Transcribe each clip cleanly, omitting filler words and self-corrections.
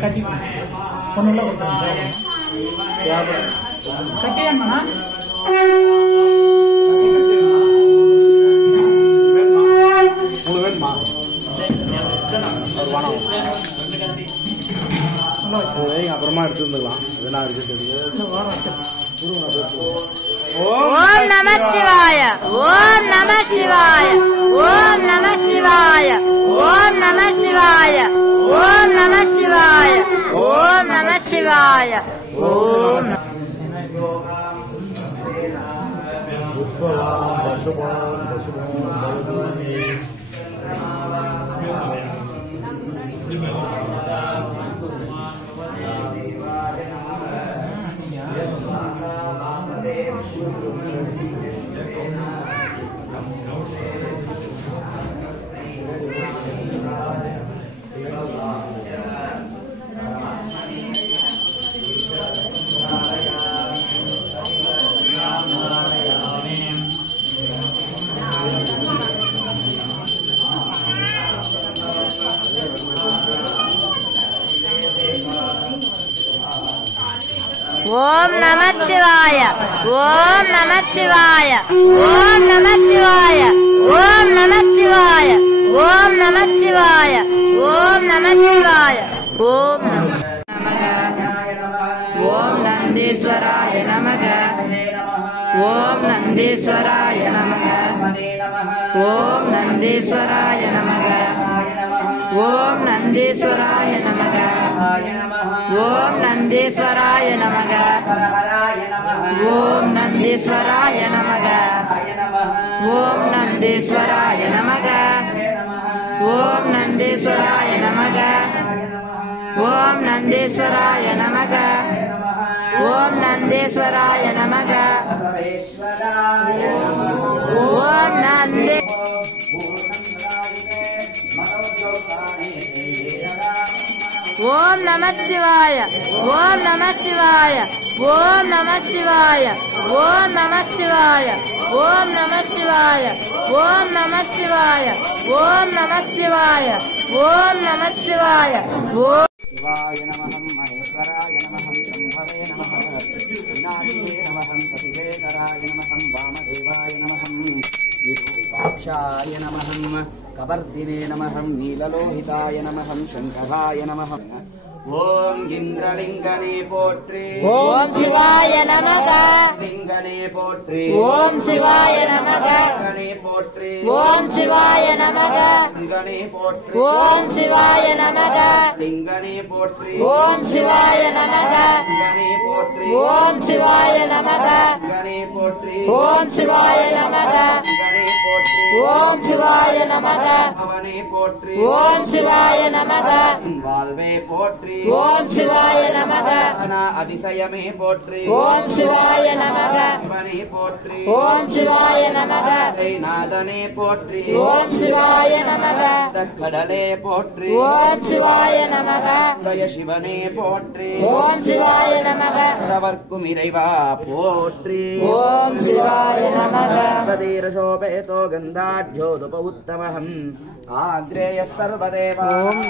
கட்டி பொண்ணுள்ள கொடுத்தாங்க கட்டி வேணுமாண்ணா உங்களுக்கு வேணுமா அப்புறமா எடுத்து வந்துடலாம் இதெல்லாம் இருக்கு ஓம் நமச்சிவாய ஓம் நமசிவாய ஓம் நமசிவாய ஓம் நமசிவாய ஓம் நமசிவாய ஓம் நமசிவாய ஓம் ஓம் நமச்சிவாய ஓம் நமச்சிவாய ஓம் நமச்சிவாய ஓம் நமச்சிவாய ஓம் நமச்சிவாய ஓம் நமச்சிவாய ஓம் ஓம் நந்தீஸ்வராய நமக ஓம் நந்தீஸ்வராய நமக ஓம் நந்தீஸ்வராய நமக ஓம் நந்தீஸ்வராய நமக ஓம் நந்தீஸ்வராய நமக ஓம் நந்தீஸ்வராய நமக ஓம் நந்தீஸ்வராய நமக ஓம் நந்தீஸ்வராய நமக ஓம் நந்தீஸ்வராய நமக ஓம் நந்தீஸ்வராய நமக ஓம் நந்தீ ஓம் நமச்சிவாய ஓம் நமச்சிவாய ஓம் நமச்சிவாய ஓம் நமச்சிவாய ஓம் நமச்சிவாய ஓம் நமச்சிவாய ஓம் நமச்சிவாய ஓம் நமச்சிவாய ஓம் शिवाय नमः महेश्वराय नमः शम्भवे नमः विनाशिने नमः कपिशेखराय नमः वामदेवाय नमः विरूपाक्षाय नमः कवर्दिने नमः नीललोहिताय नमः शङ्कराय नमः ஓம் இந்திரலிங்கனே போற்றி ஓம் சிவாய நமக லிங்கனே போற்றி ஓம் சிவாய நமக லிங்கனே போற்றி ஓம் சிவாய நமக லிங்கனே போற்றி ஓம் சிவாய நமக லிங்கனே போற்றி ஓம் சிவாய நமக லிங்கனே போற்றி ஓம் சிவாய நமக லிங்கனே போற்றி ஓம் சிவாய நமக லிங்கனே போற்றி ஓம் சிவாய நமக அவனே போற்றி ஓம் சிவாய நமக வாழ்வே போற்றி ஓம் சிவாய நமக அதிசயமே போற்றி ஓம் சிவாய நமக சிவனே போற்றி ஓம் சிவாய நமக நாதனே போற்றி ஓம் சிவாய நமக கடலே போற்றி ஓம் சிவாய நமக சிவனே போற்றி ஓம் சிவாய நமக தவர்க்கும் இறைவா போற்றி ஓம் சிவாய நமக சோபேதோ கந்தாட்யோதுப உத்தமஹம் ஆக்ரேய சர்வதேவா ஓம்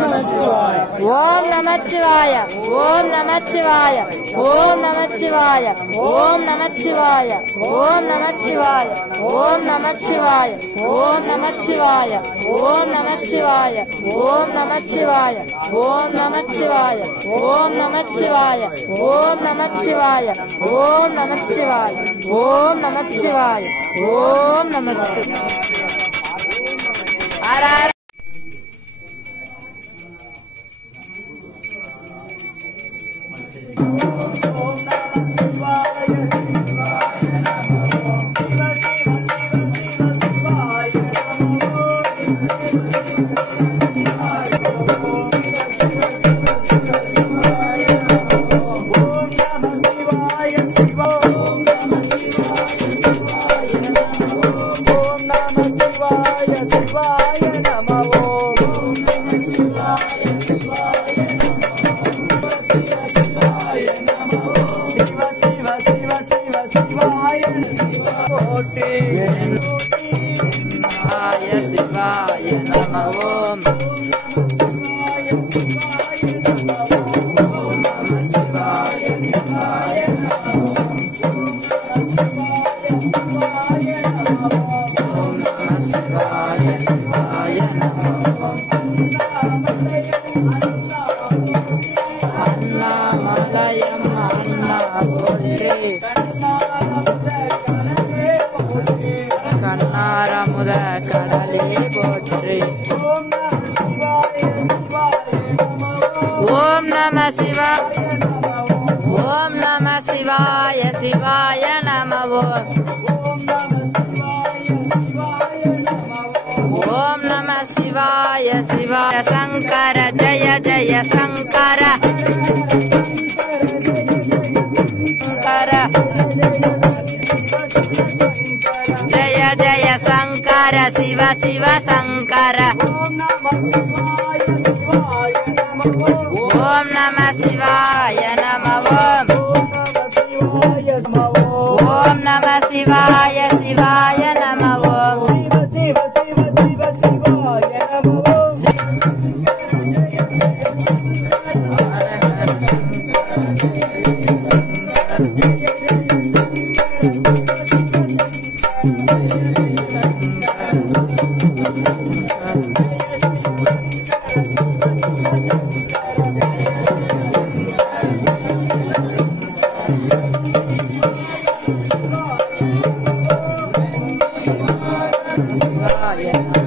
நமச்சிவாய ஓம் நமச்சிவாய ஓம் நமச்சிவாய ஓம் நமச்சிவாய ஓம் நமச்சிவாய ஓம் நமச்சிவாய ஓம் நமச்சிவாய ஓம் நமச்சிவாய ஓம் நமச்சிவாய ஓம் நமச்சிவாய ஓம் நமச்சிவாய ஓம் நமச்சிவாய ஓம் நமச்சிவாய ஓம் நமச்சிவாய ஓம் நமச்சிவாய ஓம் நமச்சிவாய शिवाय नमः शिवाय नमः ओम கண்ணாரமுத கடலே போற்றி ஓம் நம சிவாய ஓம் நம சிவாய சிவாய நம ஓம் நம சிவாய சிவாய சங்கர ஜய ஜய சங்கர சங்கர जय जय शंकर शिव शिव शंकर ओम नमः शिवाय नमः ओम नमः शिवाय शिवाय नमः Yeah.